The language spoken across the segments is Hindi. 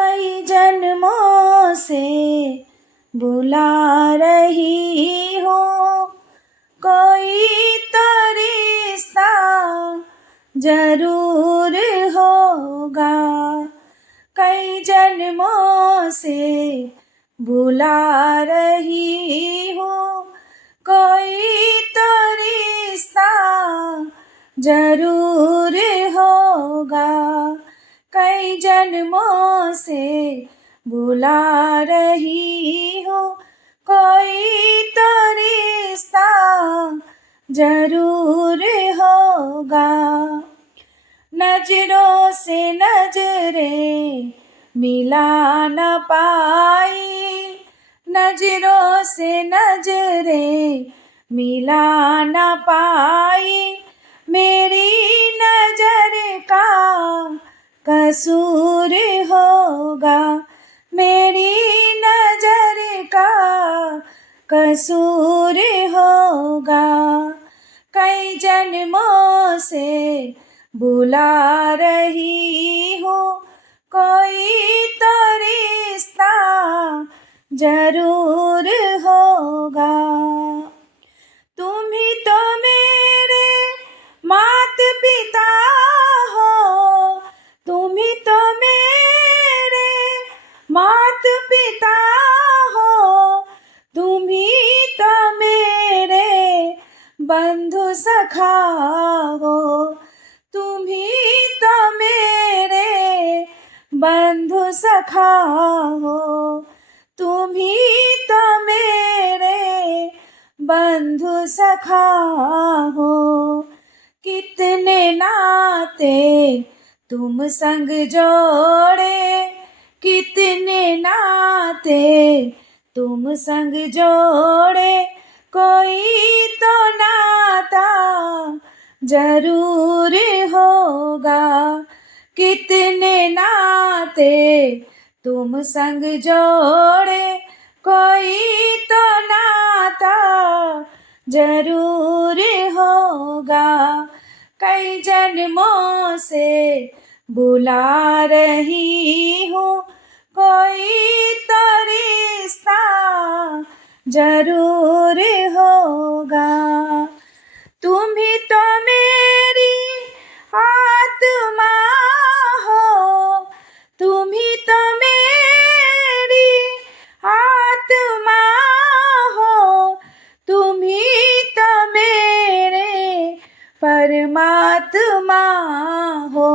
कई जन्मों से बुला रही हूँ, कोई तो रिश्ता जरूर होगा। कई जन्मों से बुला रही हूँ, कोई तो रिश्ता जरूर होगा। कई जन्मों से बुला रही हूँ, कोई तो रिश्ता जरूर होगा। नजरों से नजरें मिला न पाई, नजरों से नजरें मिला न पाई, मेरी नजर का कसूर होगा। मेरी नजर का कसूर होगा। कई जन्मों से बुला रही हूँ, कोई तो रिश्ता जरूर होगा। तुम ही तो मेरे माता पिता हो, तुम ही तो मेरे माता पिता हो, तुम ही तो मेरे बंधु सखा हो, तुम ही तो मेरे बंधु सखा हो, तुम ही तो मेरे बंधु सखा हो। कितने नाते तुम संग जोड़े, कितने नाते तुम संग जोड़े, कोई तो नाता जरूर होगा। कितने नाते तुम संग जोड़े, कोई तो नाता जरूर होगा। कई जन्मों से बुला रही हूँ, कोई तो रिश्ता जरूर होगा। तुम ही तो मेरी आत्मा हो, तुम ही तो मेरी आत्मा हो, तुम ही तो मेरे परमात्मा हो,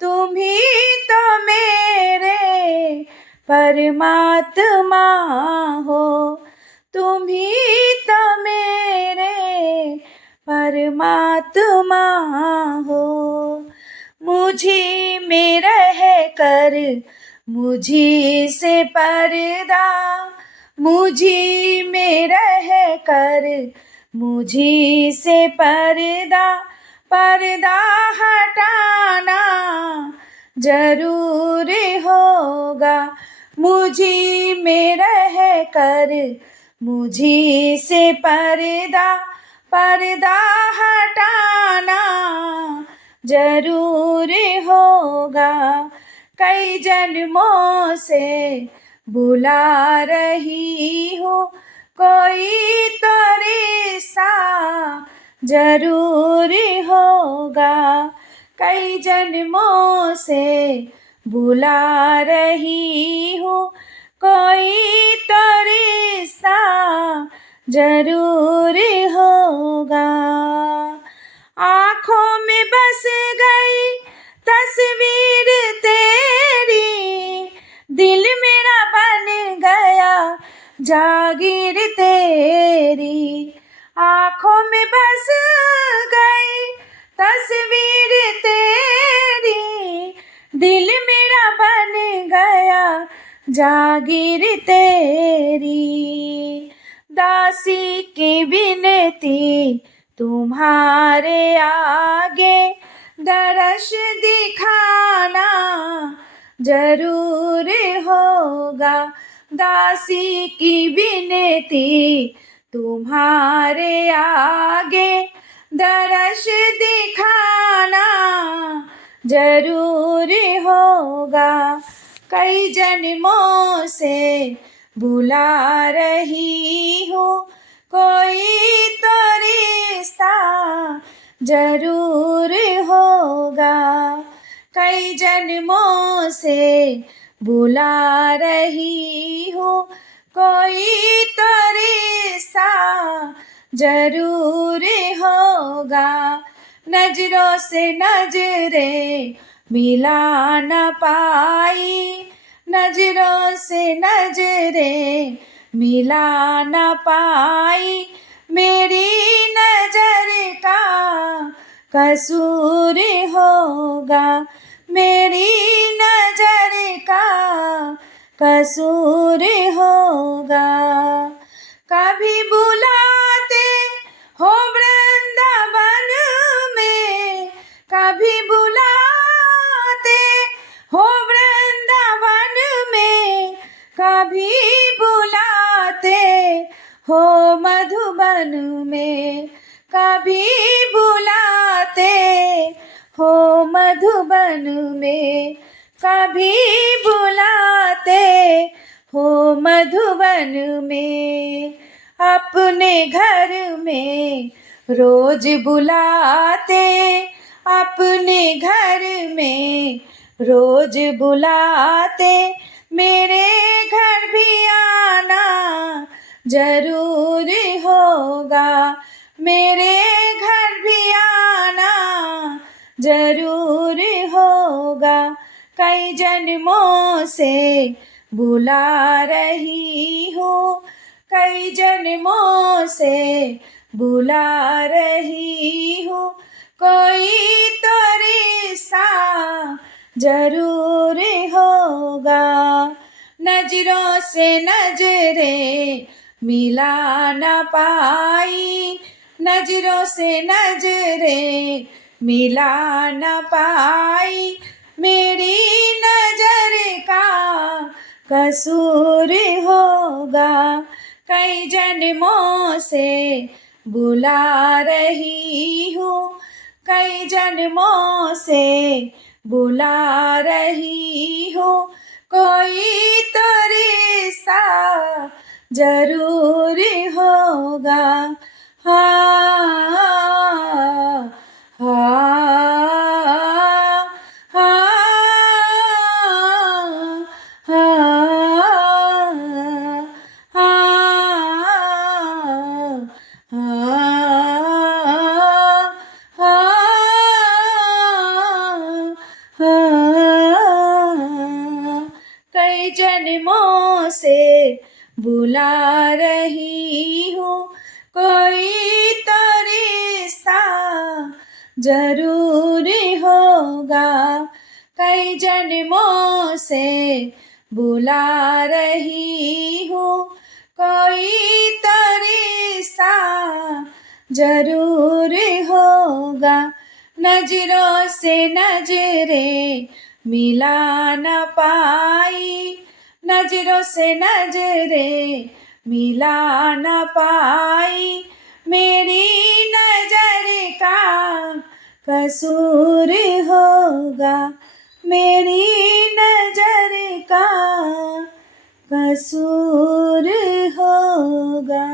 तुम ही तो मेरे परमात्मा हो, तुम ही तो मेरे परमात्मा हो। मुझी में रह कर मुझी से पर्दा, मुझी में रह कर मुझी से पर्दा, पर्दा हटाना जरूर होगा। मुझी में रह कर मुझी से पर्दा, पर्दा हटाना जरूर होगा। कई जन्मों से बुला रही हूँ, कोई तो रिश्ता जरूर होगा। कई जन्मों से बुला रही हूँ, कोई तो रिश्ता जरूर होगा। आँखों में बस गई तस्वीर तेरी, दिल मेरा बन गया जागीर तेरी। आँखों में बस गई तस्वीर तेरी, दिल मेरा बन गया जागीर तेरी। दासी की विनती तुम्हारे आगे, दरस दिखाना जरूर होगा। दासी की विनती तुम्हारे आगे, दरस दिखाना जरूर होगा। कई जन्मों से बुला रही हूँ, कोई तो रिश्ता जरूर होगा। कई जन्मों से बुला रही हूँ, कोई तो रिश्ता जरूर होगा। नजरों से नजरें मिला न पाई, नजरों से नजरें मिला न पाई, मेरी नजर का कसूर होगा, मेरी नजर का कसूर होगा। कभी बुलाते हो वृंदावन में, कभी बुलाते हो वृंदावन में, कभी बुलाते हो मधुबन में, कभी बुलाते हो मधुबन में, कभी बुलाते हो मधुबन में। अपने घर में रोज बुलाते, अपने घर में रोज बुलाते, मेरे घर भी आना जरूर होगा, मेरे घर भी आना जरूर होगा। कई जन्मों से बुला रही हूँ, कई जन्मों से बुला रही हूँ, कोई तो रिश्ता जरूर होगा। नजरों से नजरें मिला न पाई, नजरों से नजरें मिला न पाई, मेरी नजर का कसूर होगा। कई जन्मों से बुला रही हूँ, कई जन्मों से बुला रही हूँ, कोई तो रिश्ता जरूर होगा। हाँ हाँ हाँ कई जन्मों से बुला रही हूँ, कोई तो रिश्ता जरूर होगा। कई जन्मों से बुला रही हूँ, कोई तो रिश्ता जरूर होगा। नजरों से नजरें मिला न पाई, नजरों से नजरें मिला न पाई, मेरी नजर का कसूर होगा, मेरी नजर का कसूर होगा।